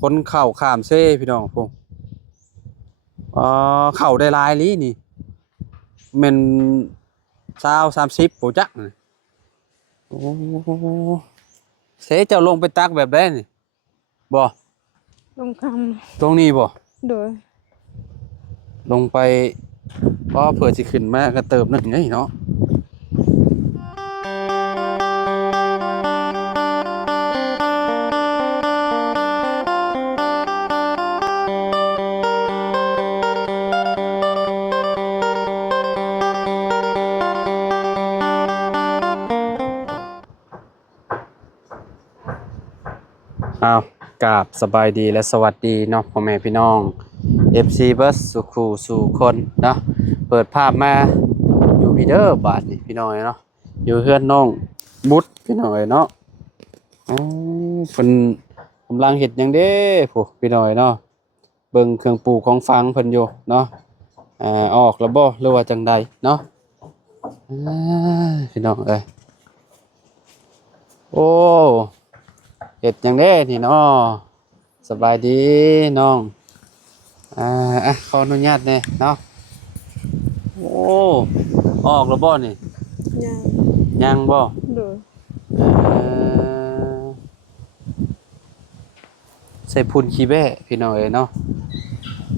คนเข้าข้ามเซ่พี่น้องพงอ๋อเข้าได้หลายลีนี่แม่น20 30บ่จักน่ะโอ้เซ่เจ้าลงไปตักแบบใดนี่บ่ลงคตรงนี้บ่ำโดยลงไปก็เผื่อสิขึ้นมาก็เติมนึงไงเนาะอ้าวกราบสบายดีและสวัสดีเนาะพ่อแม่พี่น้อง FC เบิร์สสุขูสู่คนเนาะเปิดภาพมาอยู่พีเดอร์บาทนี่พี่น้องเนาะอยู่เฮือนน้องบุตรพี่น้องเนาะอ๋อเพิ่นกำลังเฮ็ดหยังเด้พวกพี่น้องเนาะเบิ่งเครื่องปลูกของฟังเพิ่นอยู่เนาะออกแล้วบ่หรือว่าจังใดเนาะพี่น้องเอ้ยโอ้เฮ็ดหยังเด้นี่เนาะสบายดีน้องขออนุญาตแน่เนาะโอ้ออกแล้วบ่นี่ยัง ยังบ่โดยเอ่อใส่พุ่นขี้แบ้พี่น้องเอ้ยเนาะ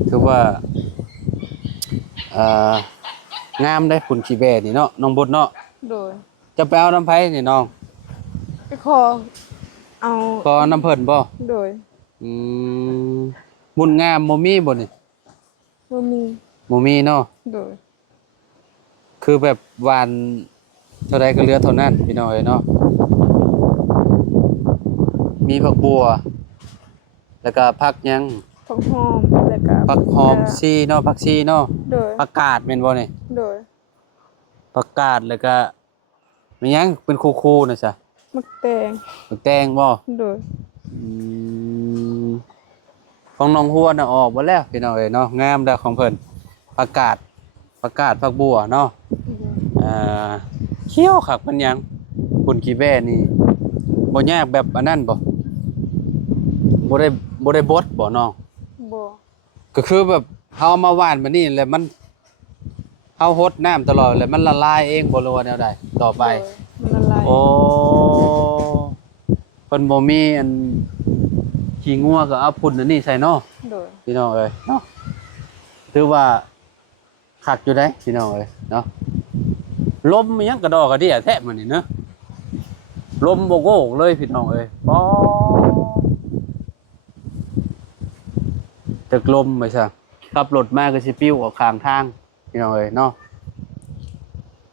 คือว่าเอ่องามได้พุ่นขี้แบ้นี่เนาะน้องบุญเนาะโดยจะไปเอาน้ำไผนี่น้องไปขอเอา ขอน้ำเพิ่นบ่โดยอืมบุญงามบ่มีบ่นี่บ่มีบ่มีเนาะโดยคือแบบหวานเท่าใดก็เหลือเท่านั้นพี่น้องเอ้ยเนาะมีผักบัวแล้วก็ผักหยังผักหอมแล้วก็ผักหอมซีเนาะผักซีเนาะโดยผักกาดแม่นบ่นี่โดยผักกาดแล้วก็มีหยังเป็นคู่ๆน่ะจ้ะมักแตงผักแตงบ่โดยอืมของน้องฮัวน่ะออกบ่แล้วพี่น้องเอ้ยเนาะงามแล้วของเพิ่นผักกาดผักบัวเนาะอ่าเขียวคักมันหยังพุ่นขี้แบ้นี่บ่ยากแบบอันนั้นบ่บ่ได้บดบ่น้องบ่ก็คือแบบเฮามาหว่านมานี่แล้วมันเฮารดน้ำตลอดแล้วมันละลายเองบ่รู้ว่าแนวใดต่อไปมันละลายโอ้เพิ่นบ่มีอันขี้งัวก็เอาพุ่นอันนี้ใส่เนาะโดยพี่น้องเอ้ยเนาะถือว่าคักอยู่ได้พี่น้องเอ้ยเนาะลมมันยังกระดอกกระเดี่ยแท้มื้อนี้เนาะลมบ่โกกเลยพี่น้องเอ้ยป๊อตึกลมไปซะขับรถมาก็สิปิ้วออกข้างทางพี่น้องเอ้ยเนาะ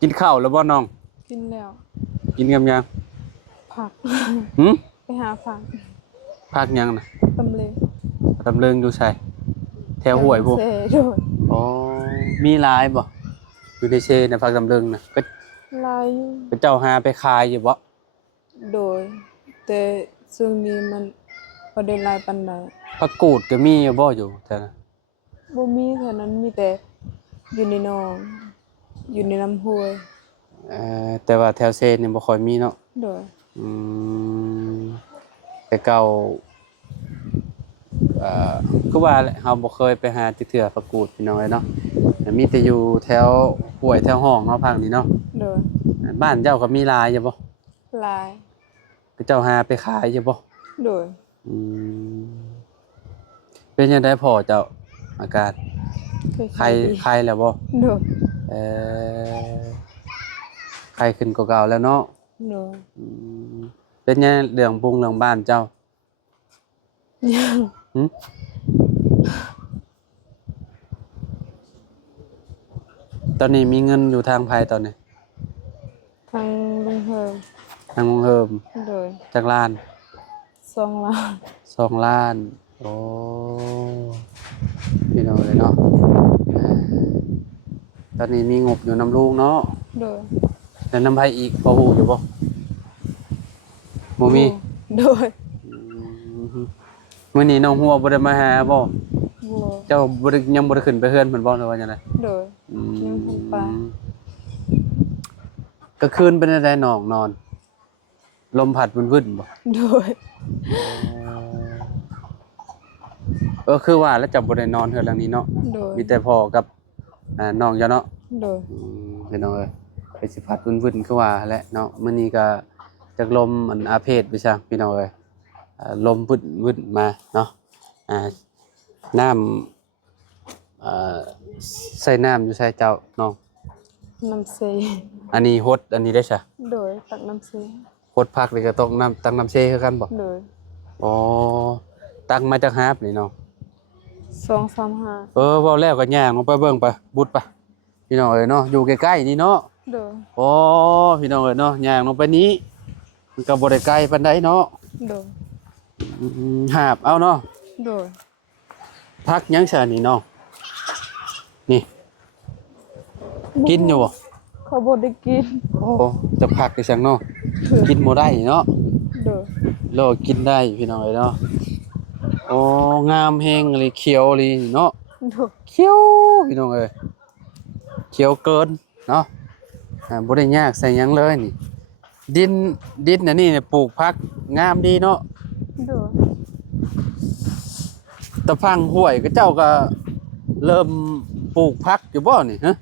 กินข้าวแล้วบ่น้องกินแล้ว กินกับหยังผักหึไปหาผักผักหยังน่ะตำเลตำลึงอยู่ไสแถวห้วยพวกเสโดยอ๋อมีหลายบ่อยู่ในเชน่ะผักตำลึงน่ะก็ลายอยู่เจ้าหาไปขายอยู่บ่โดยแต่ช่วงนี้มันบ่ได้หลายปานใดผักกูดก็มีอยู่บ่อยู่แถวนั้นบ่มีเท่านั้นมีแต่อยู่ในหนองอยู่ในลำห้วยแต่ว่าแถวเซนนี่บ่ค่อยมีเนาะโดยอืมแต่เก่าคือว่าแหละเฮาบ่เคยไปหาจักเทื่อผักกูดพี่น้องเอ้ยเนาะมีแต่อยู่แถวห้วยแถวห้องเนาะภาคนี้เนาะโดยบ้านเจ้าก็มีหลายอยู่บ่ลายคือเจ้าหาไปขายอยู่บ่โดยอืมเป็นจังได๋พ่อเจ้าอาการไข้แล้วบ่โดยเอ่อไข้ขึ้นกว่าเก่าแล้วเนาะโดยอืมเป็นไงเรื่องบุงเรื่องบ้านเจ้ายังหึตอนนี้มีเงินอยู่ทางไผตอนนี้ทางลุงเฮิมทางลุงเฮิมโดยจักล้าน2 ล้าน2 ล้านโอ้พี่น้องเอ้ยเนาะตอนนี้มีงบอยู่นำลูกเนาะโดยแล้วนำไผอีกพอฮู้อยู่บ่บ่มีโดยมื้อนี้น้องฮัวบ่ได้มาหาบ่บ่เจ้าบ่ได้ยังบ่ได้ขึ้นไปเฮือนเพิ่นบ่หรือว่าจังได๋โดยยังคงไปกลางคืนเป็นจังไดน้องนอนลมพัดวุ่นๆบ่โดย คือว่าแล้วจะบ่ได้นอนเฮือนหลังนี้เนาะ โดย มีแต่พ่อกับน้องเจ้าเนาะ โดย พี่น้องเอ้ยไปสิพัดวุ่นๆคือว่าแหละเนาะมื้อนี้ก็จักลมอันอาเพศไปซะพี่น้องเอ้ยลมวึ่นๆมาเนาะอ่าน้ำใส่น้ำอยู่ใส่เจ้าน้อง น้ำเซ อันนี้ฮดอันนี้ได้ซะ โดยตักน้ำเซ ฮดพักนี่ก็ต้องน้ำตักน้ำเชคือกันบ่ โดย อ๋อตักมาจากฮาบนี่เนาะ 2-3 5 เว้าแล้วก็ย่างลงไปเบิ่งไปบุดไปพี่น้องเอ้ยเนาะอยู่ใกล้ๆนี่เนาะ โดย อ๋อพี่น้องเอ้ยเนาะย่างลงไปนี้มันก็บ่ได้ไกลปานใดเนาะ โดย หาบเอาเนาะ โดย พักยังซะนี่เนาะนี่กินอยู่บ่ เขาบ่ได้กิน โอ้จะพักได้จังเนาะกินบ่ได้เนาะ โดย โลกินได้พี่น้องเอ้ยเนาะโอ้งามแฮงเลยเขียวเลยเนาะ โดย เขียวพี่น้องเอ้ยเขียวเกินเนาะบ่ได้ยากใส่หยังเลยนี่ดินอันนี้เนี่ยปลูกผักงามดีเนาะ โดย ตะพังห้วยก็เจ้าก็เริ่มปลูกผักอยู่บ่นี่ฮะ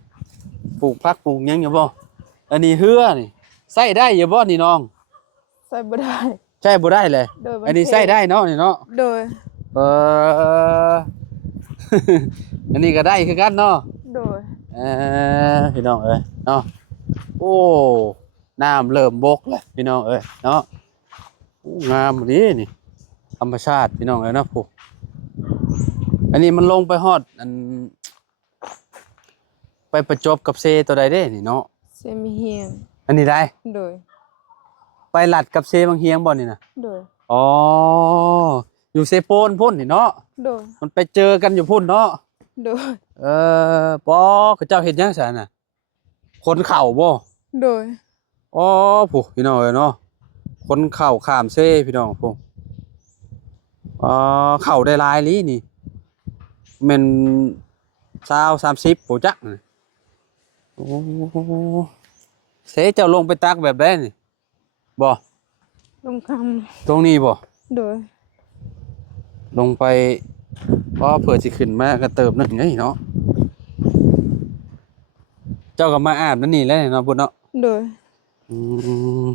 ปลูกผักปลูกหยังอยู่บ่อันนี้เฮือนี่ใส่ได้อยู่บ่นี่น้อง ใส่บ่ได้ ใช่บ่ได้เลย โดยมั อันนี้ใส่ได้เนาะนี่เนาะ โดย เออ อันนี้ก็ได้คือกันเนาะ โดย พี่น้องเอ้ยเนาะโอ้น้ำเริ่มบกแล้วพี่น้องเอ้ยเนาะโอ้งามดีนี่ธรรมชาติพี่น้องเอ้ยเนาะปุ๊อันนี้มันลงไปฮอดอันไปประจบกับเซตัวใดเด้นี่เนาะ เซมีเฮียง อันนี้ได้ โดย ไปหลัดกับเซบางเฮียงบ่นี่นะ โดย อ๋ออยู่เซโปนพุ่นนี่เนาะ โดย มันไปเจอกันอยู่พุ่นเนาะ โดย ปอเขาเจ้าเฮ็ดหยังซั่นน่ะคนเข่าบ่ โดย อ๋อผู้พี่น้องเอ้ยเนาะคนเข่าข้ามเซพี่น้องผู้เข่าได้หลายลีนี่แม่น20 30ผู้จักนี่โอ้เสเจ้าลงไปตักแบบใดนี่บ่ ลงค ตรงนี้บ่ ำโดย ลงไปเผื่อสิขึ้นมาก็เติบนึงไงเนาะเจ้าก็มาอาบนั่นนี่แหล้วเนาะพุ่นเนาะ โดย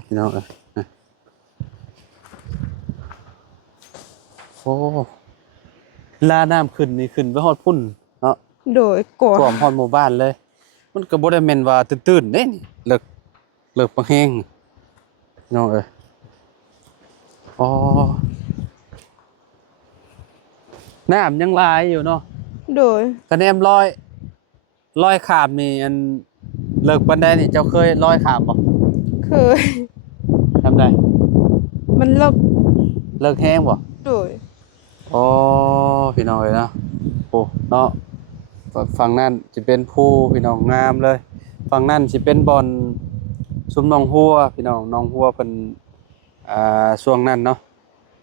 พี่น้องโอ้ลาน้ำขึ้นนี่ขึ้นไปฮอดพุ่นเนาะ โดยกด ท่วมฮอดหมู่บ้านเลย มันก็บ่ได้แม่นว่าตื้นๆเด้นี่เลิกปะแฮงพี่น้องเอ้ยอ๋อน้ำยังหลายอยู่เนาะ โดย คะแนนลอยขามนี่อันเลิกปานใดนี่เจ้าเคยลอยขามบ่ เคย ทำได้ มันเลิก เลิกแห้งบ่ โดย อ๋อพี่น้องเอ้ยเนาะโอ้เนาะฝั่งนั้นสิเป็นภูพี่น้องงามเลยฝั่งนั้นสิเป็นบ่อนซุมหนองหัวพี่น้องหนองหัวเพิ่นช่วงนั้นเนาะ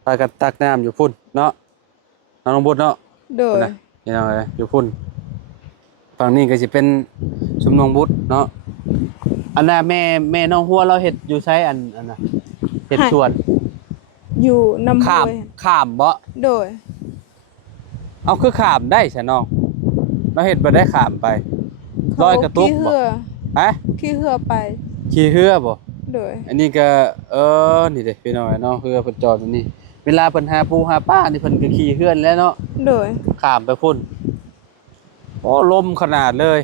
พากันตักน้ำอยู่พุ่นเนาะน้องบุญเนาะ โดย นะพี่น้องเอ้ยอยู่พุ่นฝั่งนี้ก็สิเป็นชุมนงบุตรเนาะอันน่ะแม่น้องหัวเราเฮ็ดอยู่ไสอันน่ะเฮ็ดสวน อยู่น้ำ ข้าม ห้วย ข้ามบ่ โดย เอาคือข้ามได้ซะน้องเราเฮ็ดบ่ได้ข้ามไปลอยกระตุก ขี่ บ่ เหือ ฮะ ขี่เหือไป ขี่เรือบ่ โดย อันนี้ก็นี่เด้พี่น้องเนาะเรือเพิ่นจอดอยู่นี่เวลาเพิ่นหาปูหาปลานี่เพิ่นก็ขี่เรือแล้วเนาะ โดย ข้ามไปพุ่นโอ้ลมขนาดเลย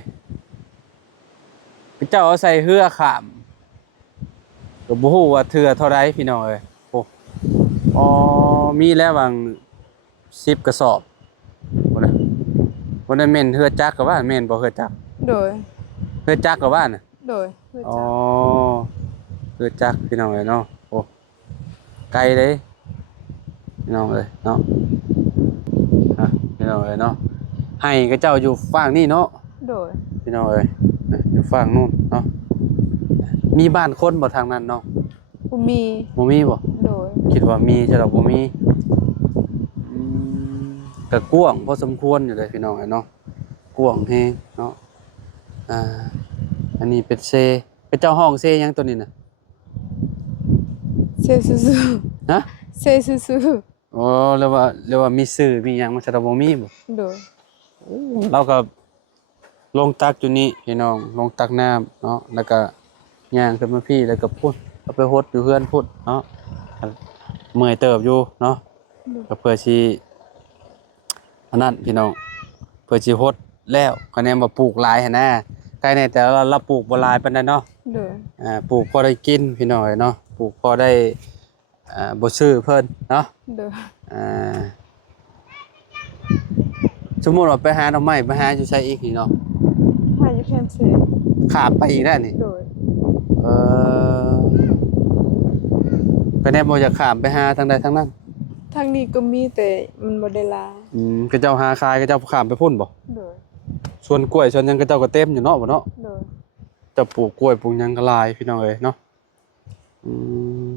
เจ้าเอาใส่เรือข้ามก็บ่ฮู้ว่าเทื่อเท่าใดพี่น้องเอ้ยโอ้อ๋อมีแล้วบาง10กระสอบบ่นะบ่ได้แม่นเรือจักรก็ว่าแม่นบ่เรือจักร โดย เรือจักรก็ว่าน่ะ โดยเหือ อ๋อ จัก เรือจักรพี่น้องเอ้ยเนาะโอ้ไกลเด้พี่น้องเอ้ยเนาะพี่น้องเอ้ยเนาะให้กับเจ้าอยู่ฝั่งนี้เนาะ โดย พี่น้องเอ้ยอยู่ฝั่งนู้นเนาะมีบ้านคนบ่ทางนั้นเนาะ บ่มี บ่มีบ่ โดย คิดว่ามีแต่เราบ่มีก็กว้างพอสมควรอยู่เลยพี่น้องเนาะกว้างแฮงเนาะอันนี้เป็นเป็นเจ้าห้องเซหยังตัวนี้น่ะ เซซูซู ฮะ เซซูซู โอ้เรียกว่ามีสื่อมีหยังมันจะบ่มีบ่ โดย เราก็ลงตักอยู่นี่พี่น้องลงตักน้ำเนาะแล้วก็ย่างขึ้นมาพี่แล้วก็พุ่นเอาไปฮดอยู่เฮือนพุ่นเนาะเมื่อยเติบอยู่เนาะก็เพื่อสิอันนั้นพี่น้องเพื่อสิฮดแล้วคะแนนมาปลูกหลายหั่นนะใกล้ในแต่เราปลูกบ่หลายปานใดเนาะ โดย ปลูกพอได้กินพี่น้อยเนาะปลูกพอได้บ่ซื้อเพิ่นเนาะ โดย อ่าสมมุติว่าไปหาหน่อไม้ไปหาอยู่ไสอีกนี่เนาะ หาอยู่แคมเซน ข้ามไปอีกแล้วนี่ โดย เออไปแน่บ่อยากข้ามไปหาทางใดทางนั้น ทางนี้ก็มีแต่มันบ่ได้หลาย ก็เจ้าหาขายก็เจ้าข้ามไปพุ่นบ่ โดย ส่วนกล้วยส่วนหยังก็เจ้าก็เต็มอยู่เนาะบ่เนาะ โดย เจ้าปลูกกล้วยปลูกหยังก็หลายพี่น้องเอ้ยเนาะอืม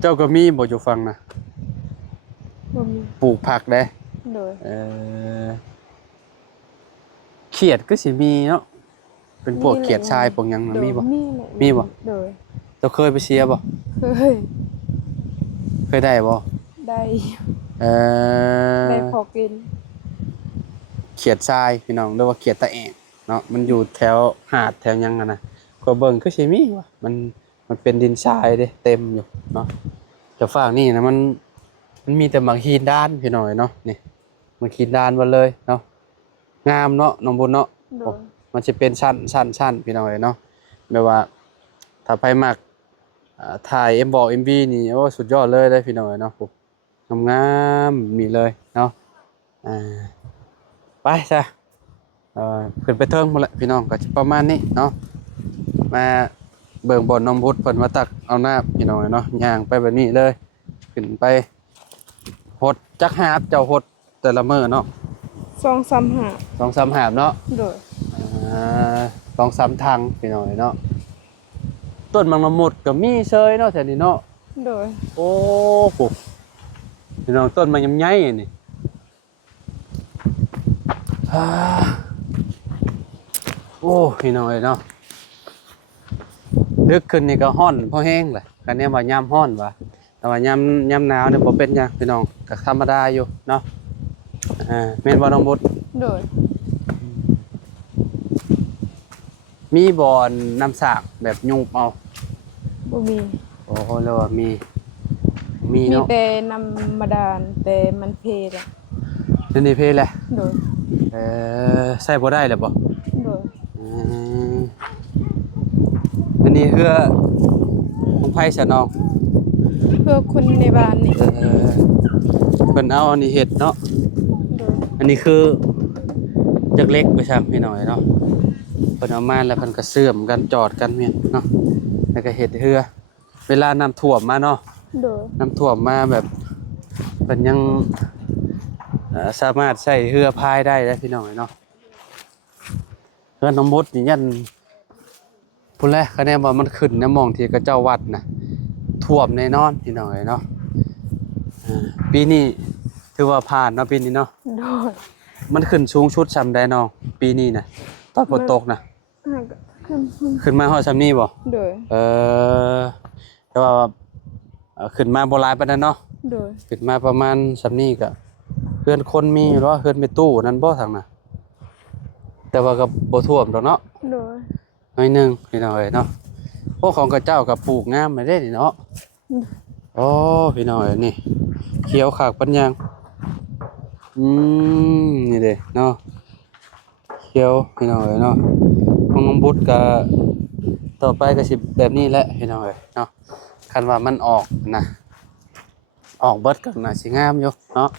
เจ้าก็มีบ่อยู่ฟังนะ บ่มี ปลูกผักเด้ โดย เขียดก็สิมีเนาะเป็นพวกเขียดชายพวกหยังน่ะมีบ่ มีแหละ มีบ่ โดย เจ้าเคยไปเชียร์บ่ เคย เคยได้บ่ ได้ เออ ได้พอกิน เขียดชายพี่น้องเรียกว่าเขียดตะแอกเนาะมันอยู่แถวหาดแถวหยังอะนะก็เบิ่งก็สิมีว่ะมันเป็นดินทรายเด้เต็มอยู่เนาะแต่ฝั่งนี้นะมันมีแต่หมากฮีนด้านพี่น้อยเนาะนี่หมากฮีนด้านมาเลยเนาะงามเนาะน้องบุญเนาะ โดย มันจะเป็นชั้นพี่น้อยเนาะแบบว่าถ้าไผมักถ่ายMV นี่โอ้สุดยอดเลยได้พี่น้อยเนาะผมงามๆมีเลยเนาะไปจ้ะขึ้นไปเทิงหมดแหละพี่น้องก็จะประมาณนี้เนาะมาเบิ่งบ่อนน้องพุทธเพิ่นมาตักเอาน้ำพี่น้องเนาะย่างไปแบบนี้เลยขึ้นไปหดจักหาบเจ้าหดแต่ละมื้อเนาะ 2-3หา 2-3หาบเนาะ โดย 2-3ถังพี่น้องเนาะต้นมังละมุดก็มีเชยเนาะแถวนี้เนาะ โดย โอ้โหพี่น้องต้นมันยำใหญ่นี่อ่าโอ้พี่น้องเอ้ยเนาะดึกขึ้นนี่ก็ฮ้อนพอแห้งแหละกันเนี่ยว่ายามฮ้อนว่ะแต่ว่ายามหนาวเนี่ยบ่เป็นหยังพี่น้องก็ธรรมดาอยู่เนาะแม่นบ่น้องบุตร โดย มีบ่อนน้ำสากแบบยุบเอา บ่มี โอ้แล้วว่ามี มี เนาะ แต่น้ำบาดาลแต่มันเพลอะ นี่เพลแหละ โดย ใส่บ่ได้เลยบ่ โดย อันนี้เพื่อของไผซะน้อง เพื่อคนในบ้านนี่ เพิ่นเอาอันนี้เฮ็ดเนาะ โดย อันนี้คือจักเล็กไปซักพี่น้อยเนาะเพิ่นเอามาแล้วเพิ่นก็เสื่อมกันจอดกันแม่นเนาะแล้วก็เฮ็ดเรือเวลาน้ำท่วมมาเนาะ โดย น้ำท่วมมาแบบเพิ่นยังสามารถใช้เรือพายได้พี่น้อยเนาะเรือน้องมดนี่ยันพุ่นแหละคะแนนว่ามันขึ้นในหม่องที่กระเจ้าวัดน่ะท่วมแน่นอนพี่น้อยเนาะปีนี้ถือว่าผ่านเนาะปีนี้เนาะ โดย มันขึ้นสูงชุดซำได้น้องปีนี้น่ะตอนฝนตกน่ะ ขึ้น ขึ้นมาฮอดซำนี้บ่ โดย แต่ว่าขึ้นมาบ่หลายปานนั้นเนาะ โดย ขึ้นมาประมาณซำนี้ก็เฮือนคนมีอยู่เนาะเฮือนไปตู้นั่นบ่ทางน่ะแต่ว่าก็บ่ท่วมดอกเนาะ โดย หน่อยหนึงพี่น้องเอ้ยเนาะโอ้ของกระเจ้าก็ปลูกงามมาได้นี่เนาะโอ้พี่น้องเอ้ยนี่เขียวขากปัญญังนี่เด้เนาะเขียวพี่น้องเอ้ยเนาะของน้องบุตรก็ต่อไปก็สิแบบนี้แหละพี่น้องเอ้ยเนาะคันว่ามันออกนะออกเบิดก็น่าสิงามอยู่เนาะ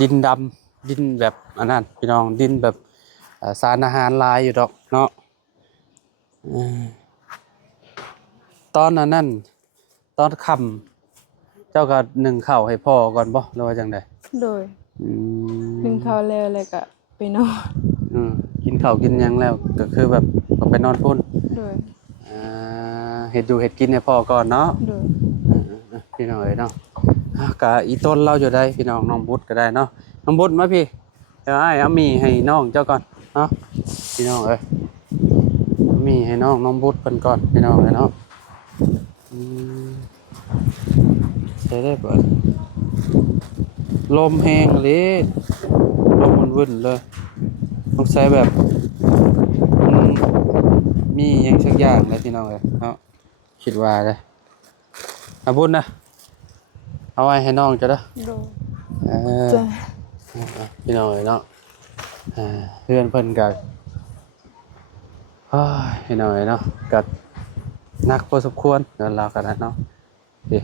ดินดำดินแบบอันนั้นพี่น้องดินแบบสารอาหารหลายอยู่ดอกเนาะตอนนั้นตอนค่ำเจ้าก็นึ่งข้าวให้พ่อก่อนบ่หรือว่าจังได โดยนึงข้าวแล้วเลยก็ไปนอน กินข้าวกินหยังแล้วก็คือแบบก็ไปนอนพุ่น โดย เฮ็ดอยู่เฮ็ดกินให้พ่อก่อนเนาะ โดย พี่น้องเอ้ยเนาะก็อีต้นเราอยู่ได้พี่น้องน้องบุตรก็ได้เนาะน้องบุตรมาพี่เดี๋ยวอ้ายเอามีให้น้องเจ้าก่อนเนาะพี่น้องเอ้ยมีให้น้องบุตรเพิ่นก่อนพี่น้องเอ้ยเนาะ อืมใช้ได้บ่ลมแห้งเลยลมมันวุ่นเลยต้องใช้แบบอืมมีหยังสักอย่างเลยพี่น้องเอ้ยเนาะคิดว่าเลยอาบุญนะเอาไว้ให้น้องจะเด้อ โดย เออ จ้ะ พี่น้องเอ้ยเนาะเพื่อนเพิ่นก็เฮ้ยพี่น้องเอ้ยเนาะก็หนักพอสมควรเงินเรากันนะเนาะดิ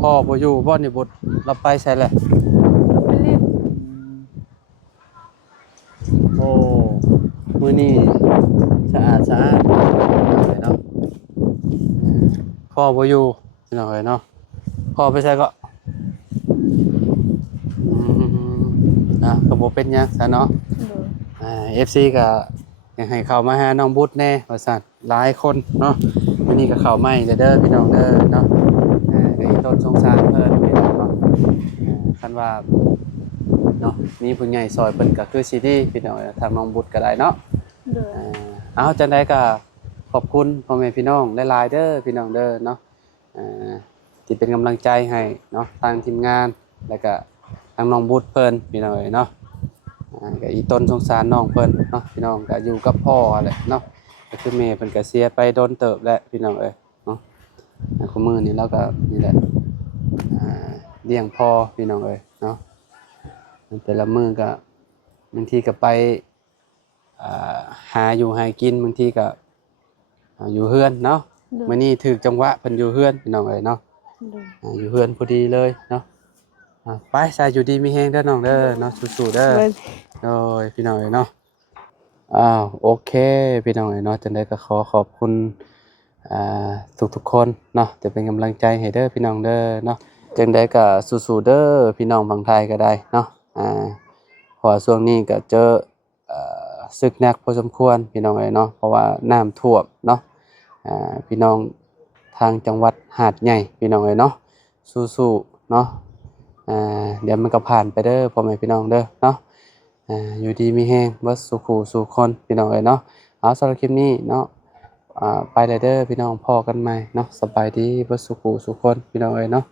พ่อบ่อยู่บ่นี่บ่เราไปใส่แหละ ไปเล่น โอ้มื้อนี้สะอาดสะอาดเลยเนาะพ่อบ่อยู่พี่น้องเอ้ยเนาะพ่อไปใส่ก็อืมก็บ่เป็นหยังซะเนาะ โดย FC ก็อยากให้เข้ามาหาน้องบุตรแน่ว่าซั่นหลายคนเนาะมื้อนี้ก็เข้ามาอีกแล้วเด้อพี่น้องเด้อเนาะก็อีต้นสงสารเพิ่นพี่น้องเนาะคันว่าเนาะมีผู้ใหญ่ซอยเพิ่นก็คือสิดีพี่น้องทางน้องบุตรก็ได้เนาะ โดย เอาจังไดก็ขอบคุณพ่อแม่พี่น้องหลายๆเด้อพี่น้องเด้อเนาะที่เป็นกำลังใจให้เนาะทางทีมงานแล้วก็ทางน้องบุตรเพิ่นพี่น้องเอ้ยเนาะก็อีต้นสงสารน้องเพิ่นเนาะพี่น้องก็อยู่กับพ่อแหละเนาะก็คือแม่เพิ่นก็เสียไปโดนเติบแล้วพี่น้องเอ้ยเนาะคุมื้อนี้เราก็นี่แหละเลี้ยงพ่อพี่น้องเอ้ยเนาะแต่ละมื้อก็บางทีก็ไปหาอยู่หากินบางทีก็อยู่เฮือนเนาะ โดย มื้อนี้ถูกจังหวะเพิ่นอยู่เฮือนพี่น้องเอ้ยเนาะ โดย อยู่เฮือนพอดีเลยเนาะไปใส่อยู่ดีมีแฮงเด้อน้องเด้อเนาะสู้ๆเด้อ โดย โอ้ยพี่น้องเอ้ยเนาะโอเคพี่น้องเอ้ยเนาะจังได๋ก็ขอขอบคุณอ่าทุกๆคนเนาะจะเป็นกำลังใจให้เด้อพี่น้องเด้อเนาะจังได๋ก็สู้ๆเด้อพี่น้องฝั่งไทยก็ได้เนาะเพราะว่าช่วงนี้ก็เจออ่ศึกหนักพอสมควรพี่น้องเอ้ยเนาะเพราะว่าน้ำท่วมเนาะพี่น้องทางจังหวัดหาดใหญ่พี่น้องเอ้ยเนาะสู้ๆเนาะเดี๋ยวมันก็ผ่านไปเด้อพ่อแม่พี่น้องเด้อเนาะอยู่ดีมีแฮงเบิดสุขสู่คนพี่น้องเอ้ยเนาะเอาสำหรับคลิปนี้เนาะไปเลยเด้อพี่น้องพอกันใหม่เนาะสบายดีเบิดสุขสู่คนพี่น้องเอ้ยเนาะ